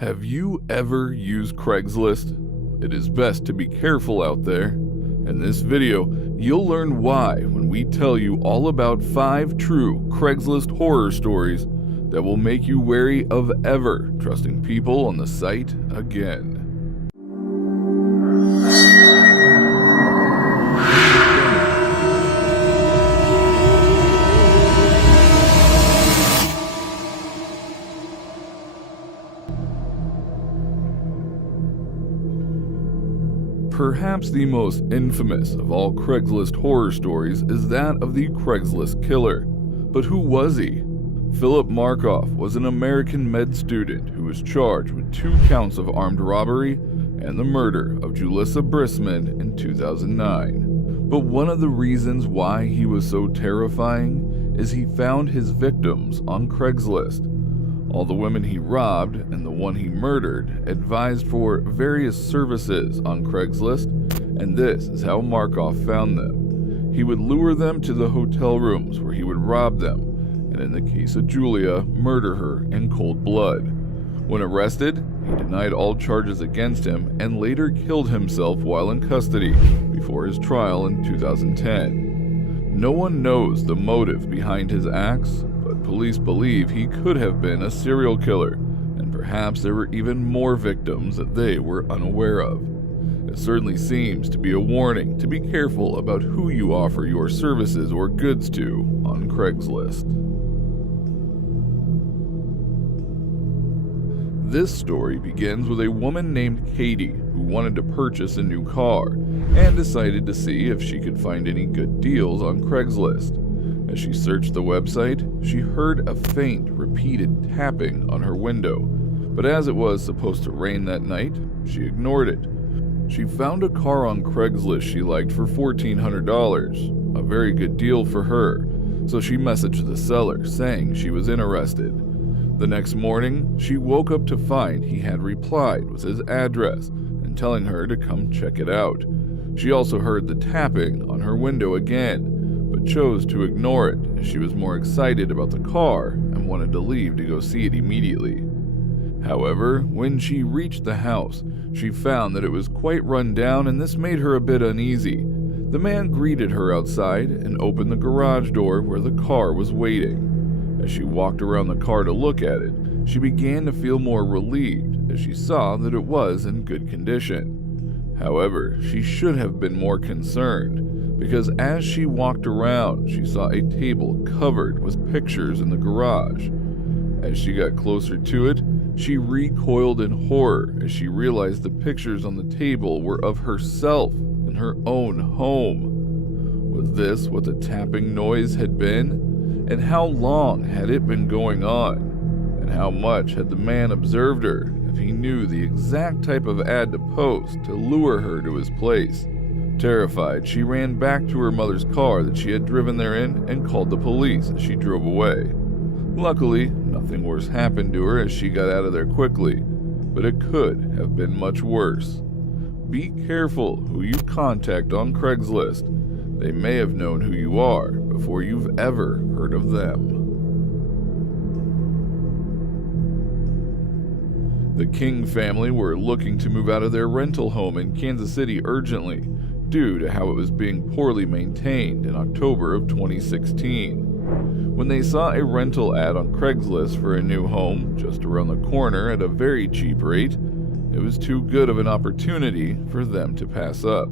Have you ever used Craigslist? It is best to be careful out there. In this video, you'll learn why when we tell you all about 5 true Craigslist horror stories that will make you wary of ever trusting people on the site again. Perhaps the most infamous of all Craigslist horror stories is that of the Craigslist Killer. But who was he? Philip Markoff was an American med student who was charged with 2 counts of armed robbery and the murder of Julissa Brisman in 2009. But one of the reasons why he was so terrifying is he found his victims on Craigslist. All the women he robbed and the one he murdered advised for various services on Craigslist, and this is how Markoff found them. He would lure them to the hotel rooms where he would rob them, and in the case of Julia, murder her in cold blood. When arrested, he denied all charges against him and later killed himself while in custody before his trial in 2010. No one knows the motive behind his acts, but police believe he could have been a serial killer, and perhaps there were even more victims that they were unaware of. It certainly seems to be a warning to be careful about who you offer your services or goods to on Craigslist. This story begins with a woman named Katie who wanted to purchase a new car and decided to see if she could find any good deals on Craigslist. As she searched the website, she heard a faint, repeated tapping on her window, but as it was supposed to rain that night, she ignored it. She found a car on Craigslist she liked for $1,400, a very good deal for her, so she messaged the seller saying she was interested. The next morning, she woke up to find he had replied with his address and telling her to come check it out. She also heard the tapping on her window again, but chose to ignore it as she was more excited about the car and wanted to leave to go see it immediately. However, when she reached the house, she found that it was quite run down, and this made her a bit uneasy. The man greeted her outside and opened the garage door where the car was waiting. As she walked around the car to look at it, she began to feel more relieved as she saw that it was in good condition. However, she should have been more concerned, because as she walked around, she saw a table covered with pictures in the garage. As she got closer to it, she recoiled in horror as she realized the pictures on the table were of herself in her own home. Was this what the tapping noise had been? And how long had it been going on? And how much had the man observed her if he knew the exact type of ad to post to lure her to his place? Terrified, she ran back to her mother's car that she had driven there in and called the police as she drove away. Luckily, nothing worse happened to her as she got out of there quickly, but it could have been much worse. Be careful who you contact on Craigslist. They may have known who you are before you've ever heard of them. The King family were looking to move out of their rental home in Kansas City urgently due to how it was being poorly maintained in October of 2016. When they saw a rental ad on Craigslist for a new home just around the corner at a very cheap rate, it was too good of an opportunity for them to pass up.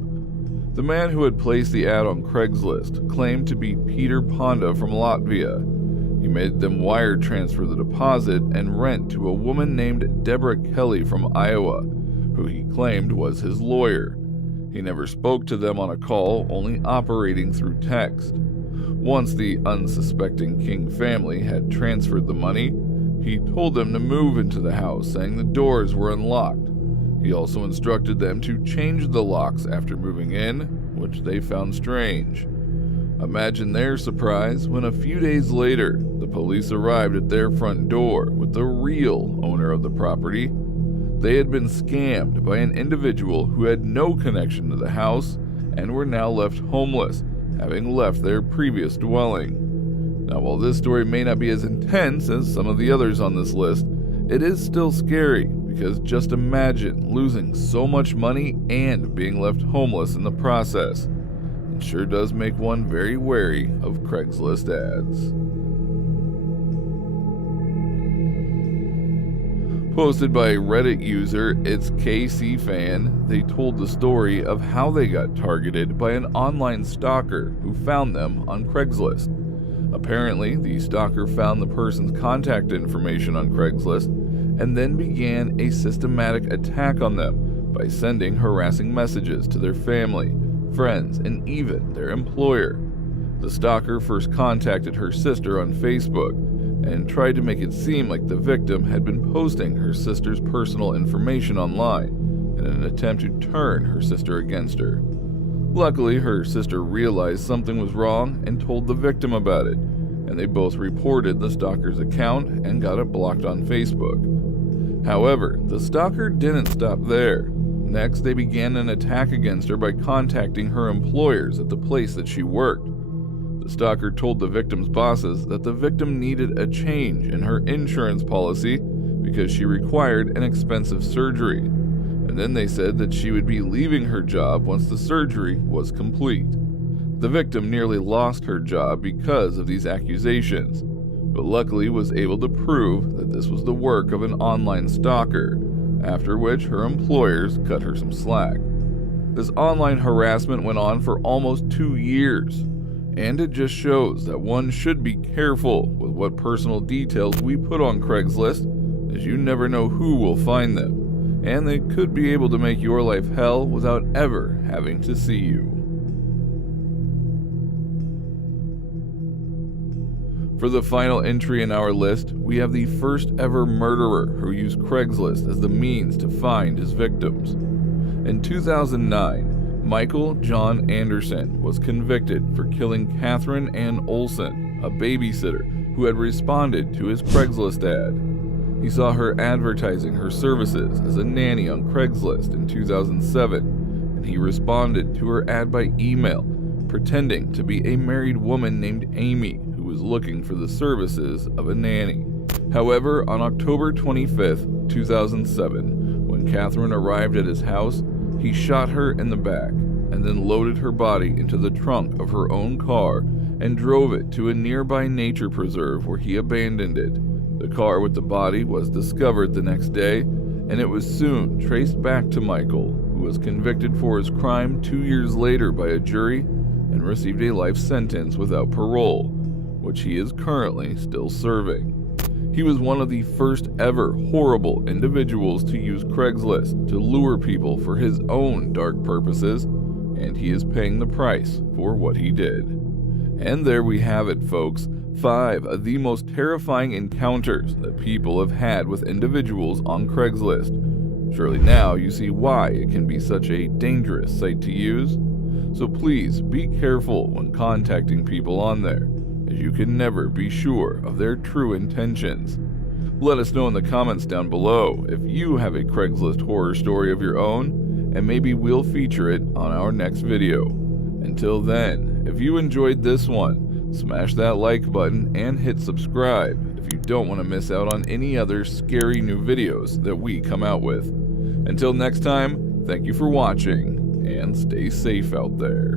The man who had placed the ad on Craigslist claimed to be Peter Ponda from Latvia. He made them wire transfer the deposit and rent to a woman named Deborah Kelly from Iowa, who he claimed was his lawyer. He never spoke to them on a call, only operating through text. Once the unsuspecting King family had transferred the money, he told them to move into the house, saying the doors were unlocked. He also instructed them to change the locks after moving in, which they found strange. Imagine their surprise when a few days later, the police arrived at their front door with the real owner of the property. They had been scammed by an individual who had no connection to the house and were now left homeless, having left their previous dwelling. Now, while this story may not be as intense as some of the others on this list, it is still scary because just imagine losing so much money and being left homeless in the process. It sure does make one very wary of Craigslist ads. Posted by Reddit user It's KC Fan, they told the story of how they got targeted by an online stalker who found them on Craigslist. Apparently, the stalker found the person's contact information on Craigslist and then began a systematic attack on them by sending harassing messages to their family, friends, and even their employer. The stalker first contacted her sister on Facebook and tried to make it seem like the victim had been posting her sister's personal information online in an attempt to turn her sister against her. Luckily, her sister realized something was wrong and told the victim about it, and they both reported the stalker's account and got it blocked on Facebook. However, the stalker didn't stop there. Next, they began an attack against her by contacting her employers at the place that she worked. The stalker told the victim's bosses that the victim needed a change in her insurance policy because she required an expensive surgery, and then they said that she would be leaving her job once the surgery was complete. The victim nearly lost her job because of these accusations, but luckily was able to prove that this was the work of an online stalker, after which her employers cut her some slack. This online harassment went on for almost 2 years. And it just shows that one should be careful with what personal details we put on Craigslist, as you never know who will find them, and they could be able to make your life hell without ever having to see you. For the final entry in our list, we have the first ever murderer who used Craigslist as the means to find his victims. In 2009, Michael John Anderson was convicted for killing Catherine Ann Olson, a babysitter who had responded to his Craigslist ad. He saw her advertising her services as a nanny on Craigslist in 2007, and he responded to her ad by email, pretending to be a married woman named Amy who was looking for the services of a nanny. However, on October 25, 2007, when Catherine arrived at his house, he shot her in the back and then loaded her body into the trunk of her own car and drove it to a nearby nature preserve where he abandoned it. The car with the body was discovered the next day, and it was soon traced back to Michael, who was convicted for his crime 2 years later by a jury and received a life sentence without parole, which he is currently still serving. He was one of the first ever horrible individuals to use Craigslist to lure people for his own dark purposes, and he is paying the price for what he did. And there we have it, folks. 5 of the most terrifying encounters that people have had with individuals on Craigslist. Surely now you see why it can be such a dangerous site to use. So please be careful when contacting people on there, as you can never be sure of their true intentions. Let us know in the comments down below if you have a Craigslist horror story of your own, and maybe we'll feature it on our next video. Until then, if you enjoyed this one, smash that like button and hit subscribe if you don't want to miss out on any other scary new videos that we come out with. Until next time, thank you for watching, and stay safe out there.